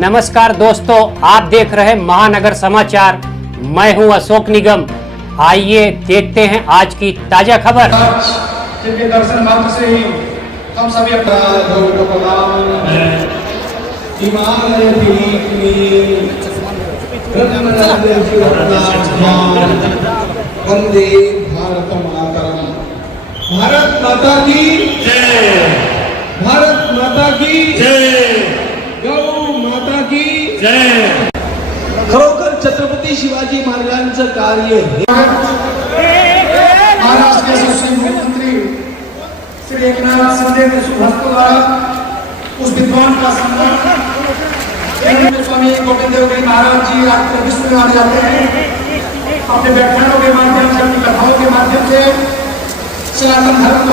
नमस्कार दोस्तों, आप देख रहे हैं महानगर समाचार। मैं हूं अशोक निगम। आइए देखते हैं आज की ताजा खबर। जिनके दर्शन मात्र से ही हम सभी वंदे भारत मातरम। भारत माता की जय। भारत माता की जय। गौ माता की जय। खरोखर छत्रपती शिवाजी महाराजांचं कार्य महाराष्ट्र के यशस्वी मुख्यमंत्री श्री एकनाथ शिंदे के शुभ हस्तों द्वारा उस विद्वान का सम्मान स्वामी गोविंद देव महाराज जी आपको विश्व में आने जाते हैं। अपने व्याख्यानों के माध्यम से, अपनी कथाओं के माध्यम से सनातन धर्म को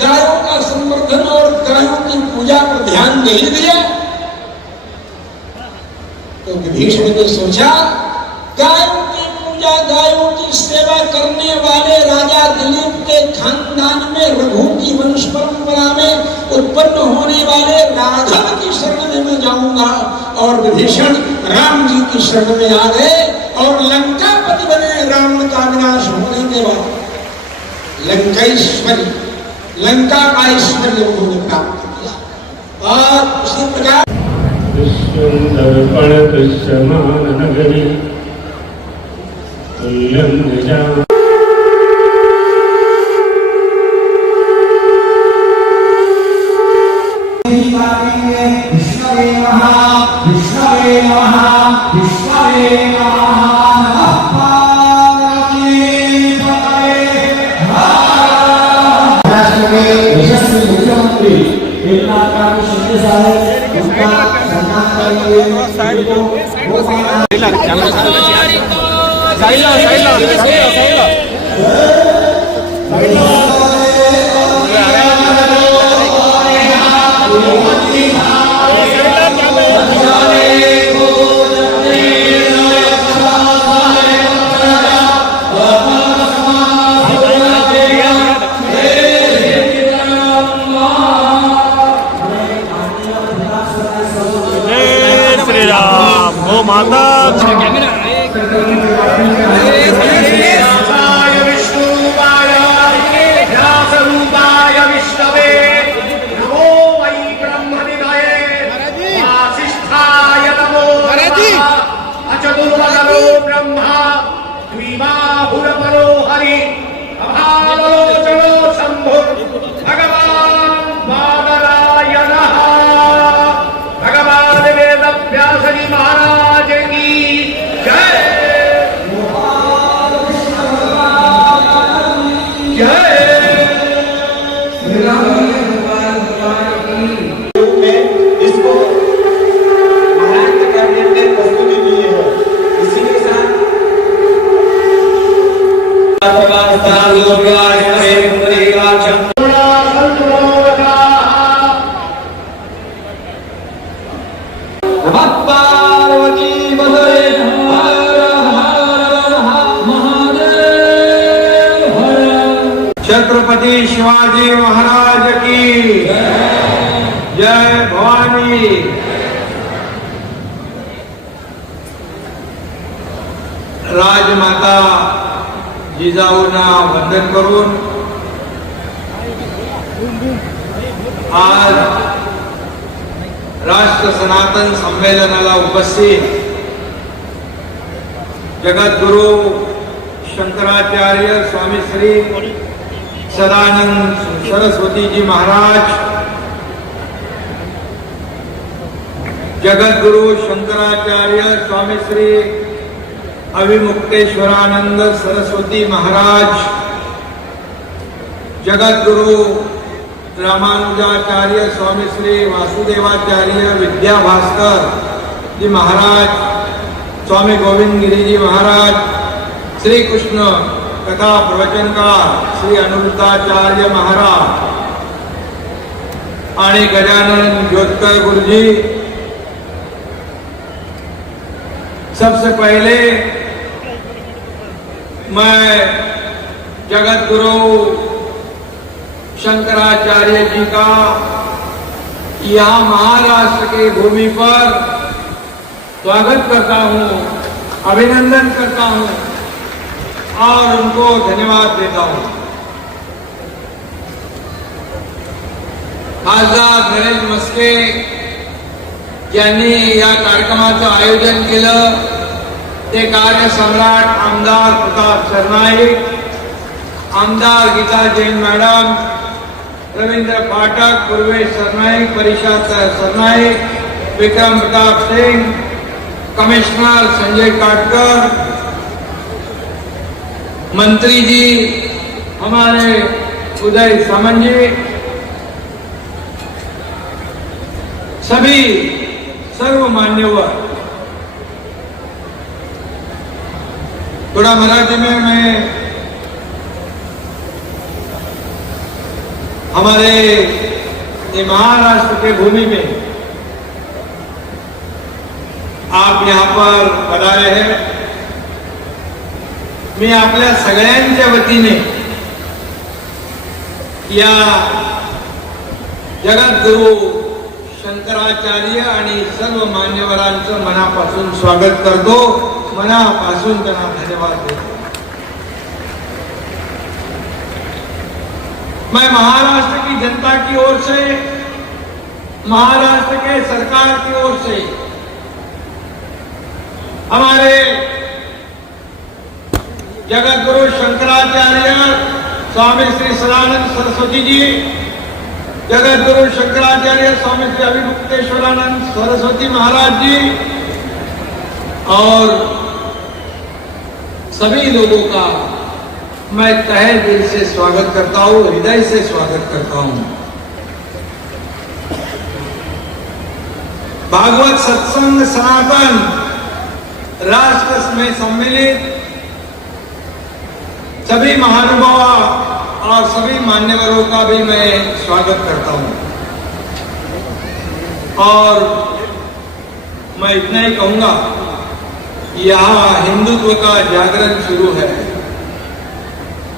गायों का संवर्धन और गायों की पूजा पर ध्यान नहीं दिया तो विभीषण ने सोचा गायों की पूजा, गायों की सेवा करने वाले राजा दिलीप के खानदान में, रघु की वंश परंपरा में उत्पन्न होने वाले राघव की शरण में मैं जाऊंगा। और विभीषण राम जी की शरण में आ गए और लंकापति बने। रावण का विनाश होने के बाद लंकेश्वरी, लंका का ऐश्वर्य उन्होंने प्राप्त किया। और उसी प्रकार छत्रपति शिवाजी महाराज की जय। भवानी राजमाता जिजाऊंना वंदन करून आज राष्ट्र सनातन संमेलनाला उपस्थित जगद्गुरु शंकराचार्य स्वामी श्री सदानंद सरस्वती जी महाराज, जगद्गुरु शंकराचार्य स्वामी श्री अविमुक्तेश्वरानंद सरस्वती महाराज, जगद्गुरु रामानुजाचार्य स्वामी श्री वासुदेवाचार्य विद्याभास्कर जी महाराज, स्वामी गोविंद गिरी जी महाराज, श्री कृष्ण कथा प्रवचनकार श्री अनिरुद्धाचार्य महाराज आणि गजानन ज्योतकर गुरुजी, सबसे पहले मैं जगत गुरु शंकराचार्य जी का यहाँ महाराष्ट्र की भूमि पर स्वागत करता हूँ, अभिनंदन करता हूँ और उनको धन्यवाद देता हूँ। खासदार नरेश मस्के यांनी या कार्यक्रमाचं आयोजन केलं, ते कार्य सम्राट आमदार प्रताप सरनाईक, आमदार गीता जैन मैडम, रवींद्र पाठक, पूर्वेश सरनाईक, परिषद सरनाईक, विक्रम प्रताप सिंह, कमिश्नर संजय काटकर, मंत्री जी हमारे उदय सामंत जी, सभी सर्व मान्यवर। थोड़ा मराठी में मैं हमारे ये महाराष्ट्र के भूमि में आप यहाँ पर पधारे हैं, मी आपल्या सगळ्यांच्या वतीने या जगद्गुरु शंकराचार्य आणि सर्व मान्यवरांचं मनापासून स्वागत करतो, मनापासून त्यांना धन्यवाद देतो। मैं महाराष्ट्र की जनता की ओर से, महाराष्ट्र के सरकार की ओर से हमारे जगद्गुरु शंकराचार्य स्वामी श्री सदानंद सरस्वती जी, जगद्गुरु शंकराचार्य स्वामी श्री अभिमुक्तेश्वरानंद सरस्वती महाराज जी और सभी लोगों का मैं तहे दिल से स्वागत करता हूं, हृदय से स्वागत करता हूं। भागवत सत्संग सनातन राष्ट्र में सम्मिलित सभी महानुभाव और सभी मान्यवरों का भी मैं स्वागत करता हूं और मैं इतना ही कहूंगा, यहाँ हिंदुत्व का जागरण शुरू है,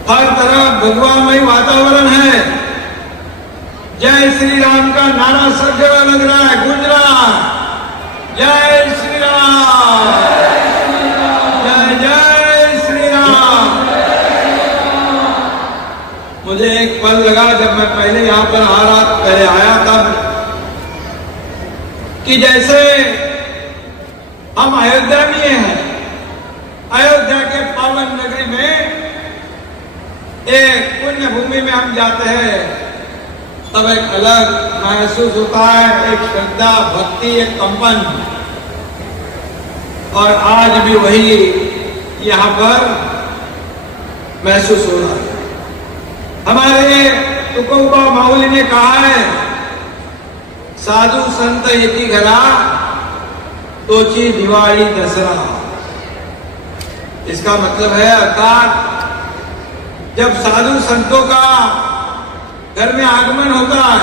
हर तरफ भगवामय वातावरण है, जय श्री राम का नारा सब जगह लग रहा है, गूंज रहा है, जय श्री राम, जय जय श्री राम। मुझे एक पल लगा जब मैं पहले यहाँ पर आ रहा, पहले आया तब, कि जैसे हम अयोध्या में हैं, अयोध्या के पावन नगरी में एक पुण्य भूमि में हम जाते हैं, तब एक अलग महसूस होता है, एक श्रद्धा, भक्ति, एक कंपन। और आज भी वही यहाँ पर महसूस हो रहा है। हमारे तुकोबा माऊली ने कहा है, साधु संत येती घरा तोची दिवाळी दसरा। इसका मतलब है अर्थात जब साधु संतों का घर में आगमन होता है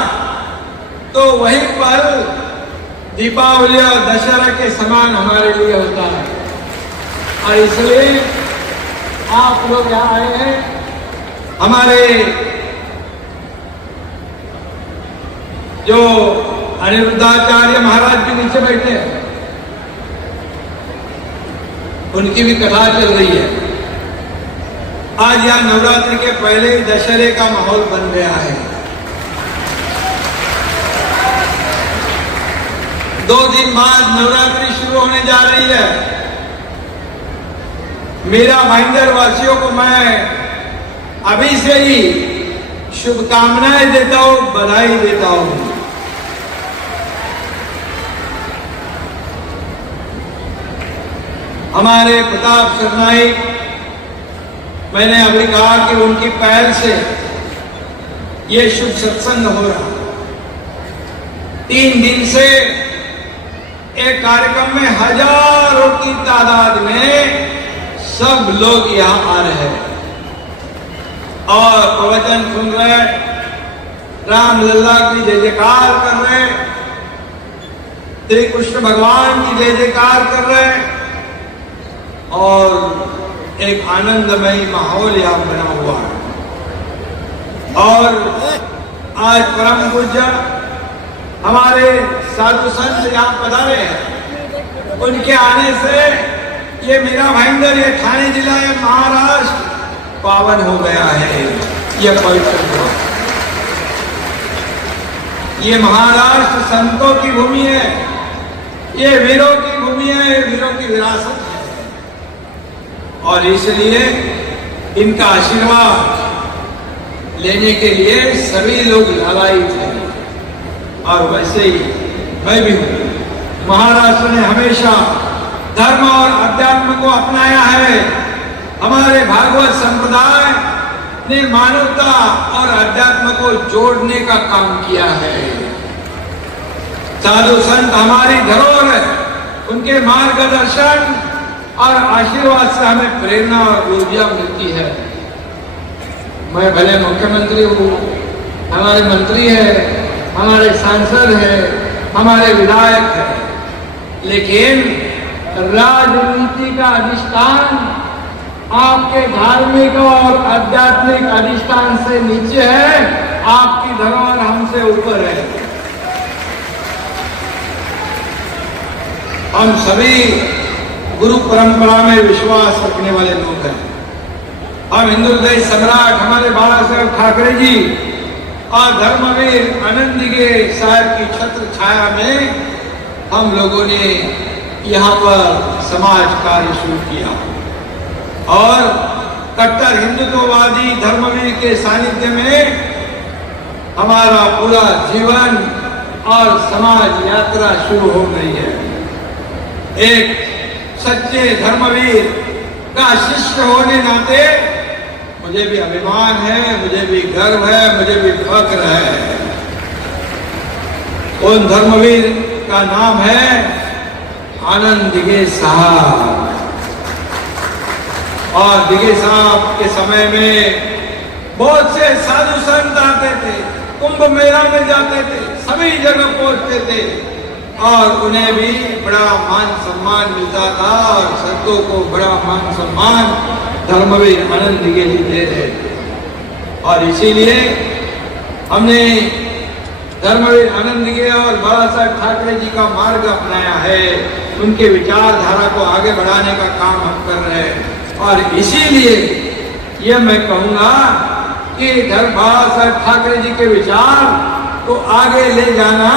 तो वही पल दीपावली और दशहरा के समान हमारे लिए होता है। और इसलिए आप लोग यहाँ आए हैं, हमारे जो अनिरुद्धाचार्य महाराज भी नीचे बैठे हैं, उनकी भी कथा चल रही है। आज यहाँ नवरात्रि के पहले ही दशहरे का माहौल बन गया है। 2 दिन बाद नवरात्रि शुरू होने जा रही है। मेरा भाईंदर वासियों को मैं अभी से ही शुभकामनाएं देता हूं, बधाई देता हूं। हमारे प्रताप सरनाईक, मैंने अभी कहा कि उनकी पहल से ये शुभ सत्संग हो रहा। 3 दिन से एक कार्यक्रम में हजारों की तादाद में सब लोग यहाँ आ रहे हैं और प्रवचन सुन रहे, राम लल्ला की जय जयकार कर रहे, श्री कृष्ण भगवान की जय जयकार कर रहे और एक आनंदमयी माहौल यहाँ बना हुआ है। और आज परम पूज्य हमारे साधु संत यहाँ पधारे हैं, उनके आने से ये मेरा भाईंदर, ये ठाणे जिला, ये महाराष्ट्र पावन हो गया है। ये पवित्र हुआ, ये महाराष्ट्र संतों की भूमि है, ये वीरों की भूमि है, ये वीरों की विरासत है। और इसलिए इनका आशीर्वाद लेने के लिए सभी लोग लालायित हैं। और वैसे ही मैं भी हूं। महाराष्ट्र ने हमेशा धर्म और अध्यात्म को अपनाया है। हमारे भागवत संप्रदाय ने मानवता और अध्यात्म को जोड़ने का काम किया है। साधु संत हमारी धरोहर है, उनके मार्गदर्शन और आशीर्वाद से हमें प्रेरणा और ऊर्जा मिलती है। मैं भले मुख्यमंत्री हूँ, हमारे मंत्री है, हमारे सांसद है, हमारे विधायक है, लेकिन राजनीति का अधिष्ठान आपके धार्मिक और आध्यात्मिक अधिष्ठान से नीचे है। आपकी धरोहर हमसे ऊपर है। हम सभी गुरु परंपरा में विश्वास रखने वाले लोग हैं। हम हिंदू हृदय सम्राट हमारे बाबा साहेब ठाकरे जी और धर्मवीर आनंदीगे साहब की छत्र छाया में हम लोगों ने यहाँ पर समाज कार्य शुरू किया और कट्टर हिंदुत्ववादी धर्मवीर के सानिध्य में हमारा पूरा जीवन और समाज यात्रा शुरू हो गई है। एक सच्चे धर्मवीर का शिष्य होने नाते मुझे भी अभिमान है, मुझे भी गर्व है, मुझे भी फक्र है। उन धर्मवीर का नाम है आनंद दिगे साहब। और दिगे साहब के समय में बहुत से साधु संत आते थे, कुंभ मेला में जाते थे, सभी जगह पहुंचते थे और उन्हें भी बड़ा मान सम्मान मिलता था और संतों को बड़ा मान सम्मान धर्मवीर आनंद दिगे जी दे रहे थे। और इसीलिए हमने धर्मवीर आनंद दिगे और बाबा साहेब ठाकरे जी का मार्ग अपनाया है। उनके विचारधारा को आगे बढ़ाने का काम हम कर रहे हैं। और इसीलिए ये मैं कहूँगा कि बाबा साहेब ठाकरे जी के विचार को आगे ले जाना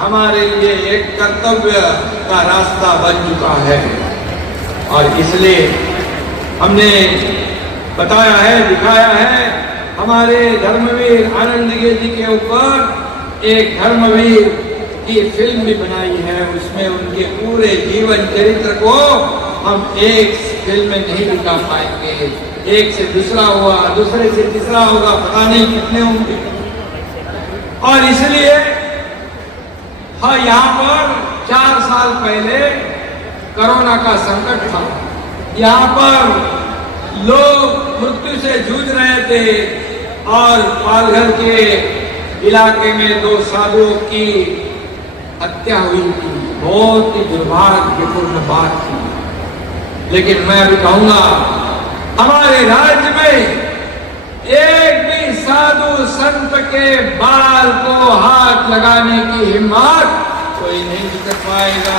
हमारे लिए एक कर्तव्य का रास्ता बन चुका है। और इसलिए हमने बताया है, दिखाया है। हमारे धर्मवीर आनंद दिगे जी के ऊपर एक धर्मवीर की फिल्म भी बनाई है। उसमें उनके पूरे जीवन चरित्र को हम एक फिल्म में नहीं दिखा पाएंगे। एक से दूसरा हुआ, दूसरे से तीसरा होगा, पता नहीं कितने होंगे। और इसलिए हाँ, यहाँ पर 4 साल पहले कोरोना का संकट था। यहाँ पर लोग मृत्यु से जूझ रहे थे और पालघर के इलाके में 2 साधुओं की हत्या हुई थी। बहुत ही दुर्भाग्यपूर्ण बात थी। लेकिन मैं अभी कहूंगा, हमारे राज्य में एक भी साधु संत के बाल को हाथ लगाने की हिम्मत कोई नहीं कर पाएगा।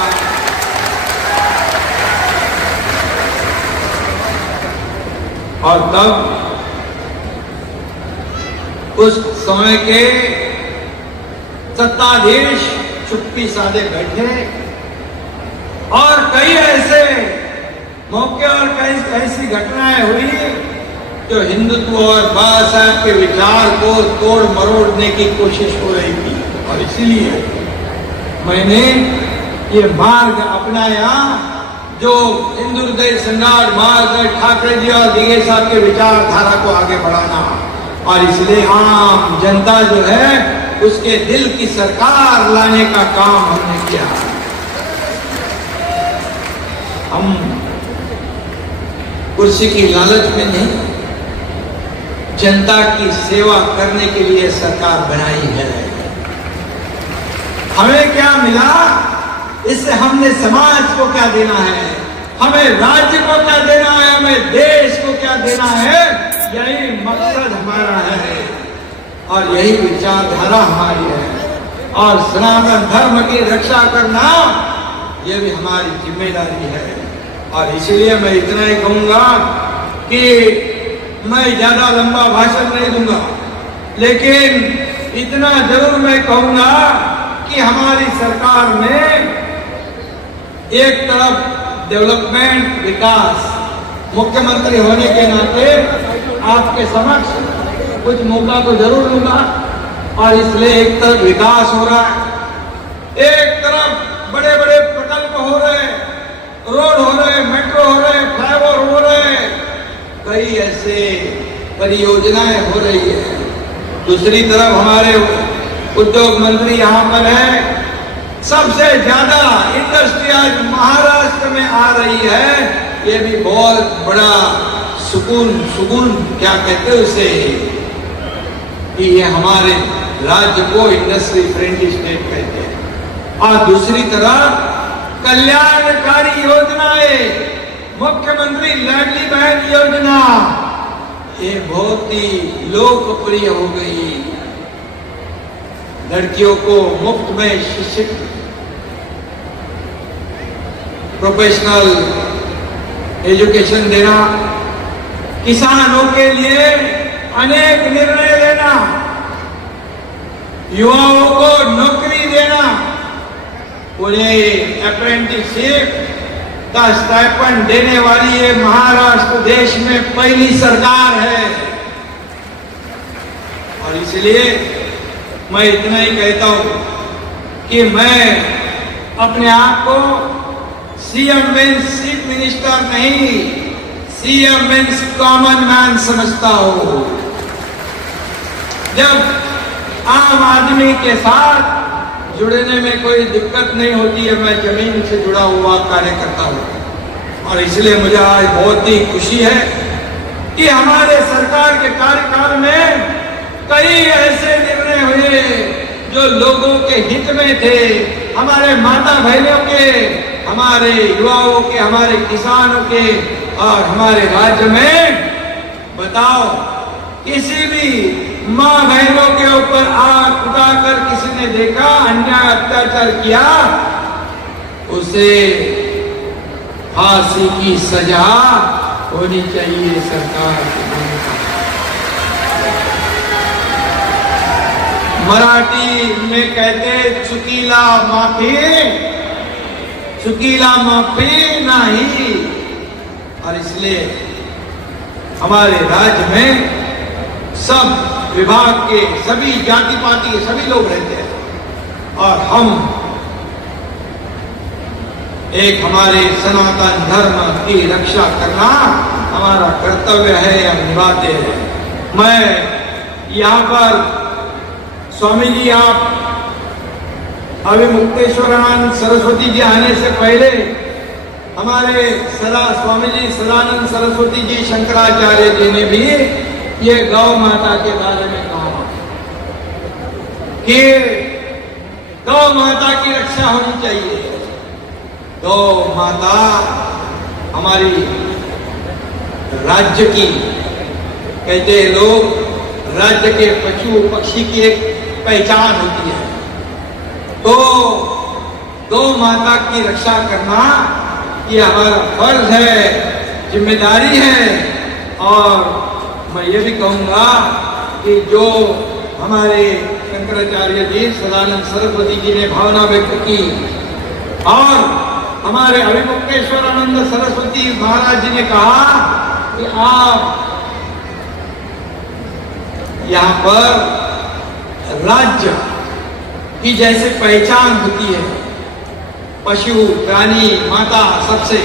और तब उस समय के सत्ताधीश चुप्पी साधे बैठे और कई ऐसे मौके और कई ऐसी घटनाएं हुई जो हिंदुत्व और बाबा साहब के विचार को तोड़ मरोड़ने की कोशिश हो रही थी। और इसीलिए मैंने ये मार्ग अपनाया जो हिंदू हृदय सम्राट महाराज ठाकरे जी और दिगे साहब के विचारधारा को आगे बढ़ाना। और इसलिए आम जनता जो है उसके दिल की सरकार लाने का काम हमने किया। हम कुर्सी की लालच में नहीं, जनता की सेवा करने के लिए सरकार बनाई है। हमें क्या मिला, इससे हमने समाज को क्या देना है, हमें राज्य को क्या देना है, हमें देश को क्या देना है, यही मकसद हमारा है और यही विचारधारा हमारी है। और सनातन धर्म की रक्षा करना ये भी हमारी जिम्मेदारी है। और इसलिए मैं इतना ही कहूंगा कि मैं ज्यादा लंबा भाषण नहीं दूंगा, लेकिन इतना जरूर मैं कहूंगा कि हमारी सरकार ने एक तरफ डेवलपमेंट, विकास, मुख्यमंत्री होने के नाते आपके समक्ष कुछ मौका तो जरूर लूंगा और इसलिए एक तरफ विकास हो रहा है, एक तरफ बड़े बड़े प्रकल्प हो रहे, रोड हो रहे, मेट्रो हो रहे, फ्लाईओवर हो रहे, कई ऐसे परियोजनाएं हो रही है। दूसरी तरफ हमारे उद्योग मंत्री यहाँ पर है। सबसे ज्यादा इंडस्ट्री आज महाराष्ट्र में आ रही है, ये भी बहुत बड़ा सुकून क्या कहते हैं उसे, कि ये हमारे राज्य को इंडस्ट्री फ्रेंडली स्टेट कहते हैं। और दूसरी तरफ कल्याणकारी योजनाएं, मुख्यमंत्री लाडली बहन योजना, ये बहुत ही लोकप्रिय हो गई। लड़कियों को मुफ्त में शिक्षित प्रोफेशनल एजुकेशन देना, किसानों के लिए अनेक निर्णय लेना, युवाओं को नौकरी देना, उन्हें अप्रेंटिसशिप का स्टाइपेंड देने वाली ये महाराष्ट्र देश में पहली सरकार है। और इसलिए मैं इतना ही कहता हूं कि मैं अपने आप को सीएम मीन्स चीफ मिनिस्टर नहीं, सीएम मीन्स कॉमन मैन समझता हूं। जब आम आदमी के साथ जुड़ने में कोई दिक्कत नहीं होती है, मैं जमीन से जुड़ा हुआ कार्य करता हूं। और इसलिए मुझे आज बहुत ही खुशी है कि हमारे सरकार के कार्यकाल में कई ऐसे निर्णय हुए जो लोगों के हित में थे, हमारे माता बहनों के, हमारे युवाओं के, हमारे किसानों के। और हमारे राज्य में बताओ, किसी भी माँ बहनों के ऊपर आग उठाकर किसी ने देखा, अन्याय अत्याचार किया, उसे फांसी की सजा होनी चाहिए सरकार की। मराठी में कहते चुकीला माफी नहीं। और इसलिए हमारे राज्य में सब विभाग के, सभी जाति पाति के सभी लोग रहते हैं और हम एक हमारे सनातन धर्म की रक्षा करना हमारा कर्तव्य है, हम निभाते हैं। मैं यहाँ पर स्वामी जी, आप अभिमुक्तेश्वरानंद सरस्वती जी आने से पहले हमारे स्वामी जी सदानंद सरस्वती जी शंकराचार्य जी ने भी ये गौ माता के बारे में कहा कि गौ माता की रक्षा होनी चाहिए। गौ माता हमारी राज्य की, कहते हैं लोग, राज्य के पशु पक्षी की एक पहचान होती है। तो गौ माता की रक्षा करना ये हमारा फर्ज है, जिम्मेदारी है। और मैं ये भी कहूंगा कि जो हमारे शंकराचार्य जी सदानंद सरस्वती जी ने भावना व्यक्त की और हमारे अभिमुक्तेश्वरानंद सरस्वती महाराज जी ने कहा कि आप यहाँ पर राज्य की जैसे पहचान होती है, पशु प्राणी माता सबसे,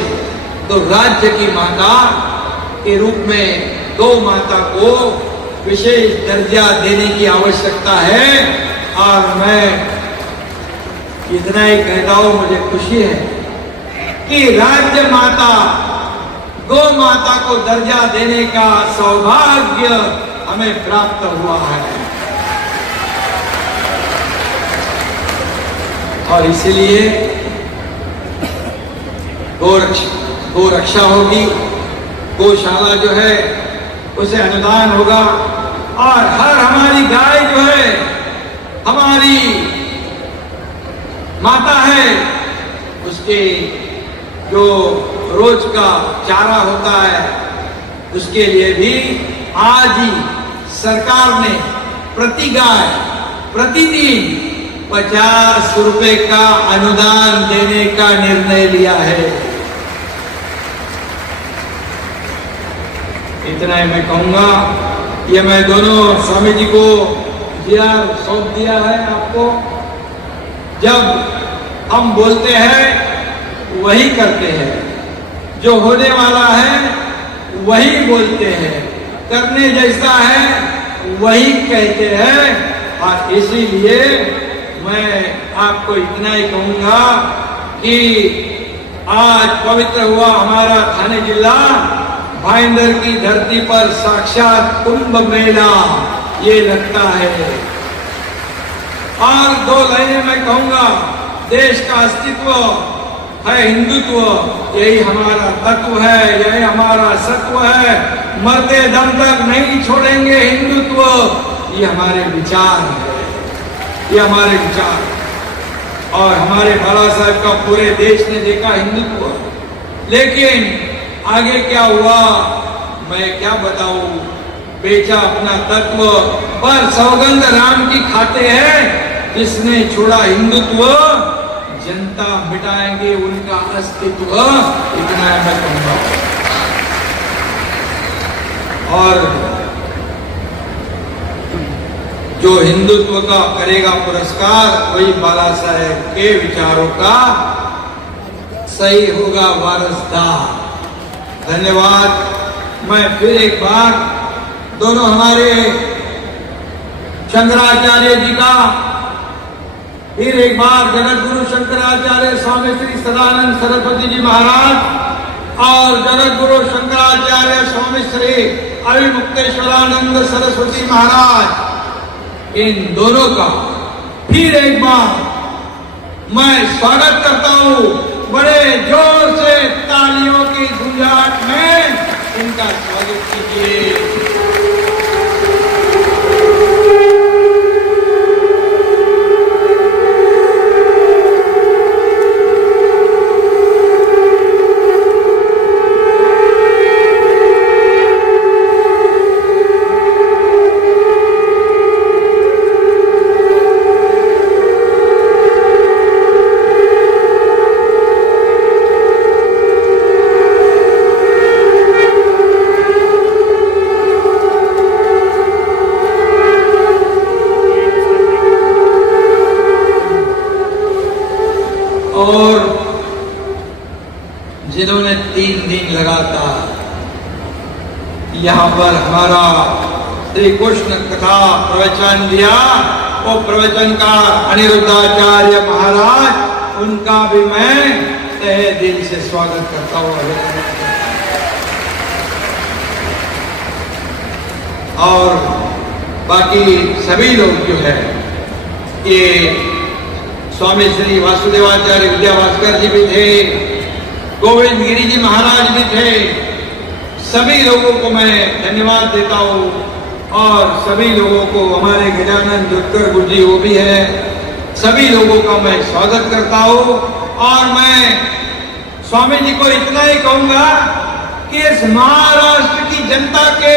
तो राज्य की माता के रूप में गौ माता को विशेष दर्जा देने की आवश्यकता है। और मैं इतना ही कहता हूं, मुझे खुशी है कि राज्य माता गौ माता को दर्जा देने का सौभाग्य हमें प्राप्त हुआ है। और इसलिए गो रक्षा होगी, गौशाला जो है उसे अनुदान होगा, और हर हमारी गाय जो है हमारी माता है, उसके जो रोज का चारा होता है उसके लिए भी आज ही सरकार ने प्रति गाय प्रतिदिन 50 रुपए का अनुदान देने का निर्णय लिया है। इतना ही मैं कहूंगा। ये मैं दोनों स्वामी जी को सौंप दिया है आपको। जब हम बोलते हैं वही करते हैं, जो होने वाला है वही बोलते हैं, करने जैसा है वही कहते हैं। और इसीलिए मैं आपको इतना ही कहूंगा कि आज पवित्र हुआ हमारा थाने जिला भाईंदर की धरती पर साक्षात कुंभ मेला ये लगता है। और 2 लाइनें मैं कहूंगा, देश का अस्तित्व है हिंदुत्व, यही हमारा तत्व है, यही हमारा सत्व है। मरते दम तक नहीं छोड़ेंगे हिंदुत्व, ये हमारे विचार है, ये हमारे विचार। और हमारे बाला साहब का पूरे देश ने देखा हिंदुत्व, लेकिन आगे क्या हुआ मैं क्या बताऊं। बेचा अपना तत्व, पर सौगंध राम की खाते हैं, जिसने छोड़ा हिंदुत्व जनता मिटाएंगे उनका अस्तित्व। इतना मैं कहूंगा। और जो हिंदुत्व का करेगा पुरस्कार, वही बाला साहेब के विचारों का सही होगा वारसदार। धन्यवाद। मैं फिर एक बार दोनों हमारे शंकराचार्य जी का, फिर एक बार जगत गुरु शंकराचार्य स्वामी श्री सदानंद सरस्वती जी महाराज और जगत गुरु शंकराचार्य स्वामी श्री अविमुक्तेश्वरानंद सरस्वती महाराज, इन दोनों का फिर एक बार मैं स्वागत करता हूं। बड़े जोर से तालियों की गुंजाहट में इनका स्वागत कीजिए। और जिन्होंने 3 दिन लगातार यहाँ पर हमारा श्री कृष्ण कथा प्रवचन दिया, वो प्रवचनकार अनिरुद्धाचार्य महाराज, उनका भी मैं तहे दिल से स्वागत करता हूँ। और बाकी सभी लोग जो है, ये स्वामी श्री वासुदेवाचार्य विद्याभास्कर जी भी थे, गोविंद गिरी जी महाराज भी थे। सभी लोगों को मैं धन्यवाद देता हूँ। और सभी लोगों को, हमारे गजानन जोतकर गुरु जी वो भी है, सभी लोगों का मैं स्वागत करता हूँ। और मैं स्वामी जी को इतना ही कहूंगा कि इस महाराष्ट्र की जनता के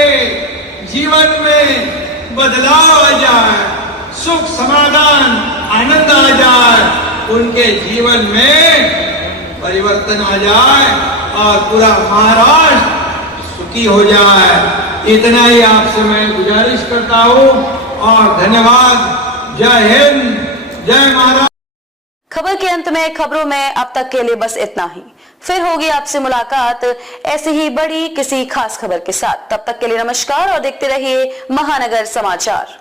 जीवन में बदलाव आ जाए, सुख समाधान आनंद आ जाए, उनके जीवन में परिवर्तन आ जाए और पूरा महाराष्ट्र सुखी हो जाए। इतना ही आपसे मैं गुजारिश करता हूँ और धन्यवाद। जय हिंद, जय महाराष्ट्र। खबर के अंत में खबरों में अब तक के लिए बस इतना ही। फिर होगी आपसे मुलाकात ऐसी ही बड़ी किसी खास खबर के साथ। तब तक के लिए नमस्कार और देखते रहिए महानगर समाचार।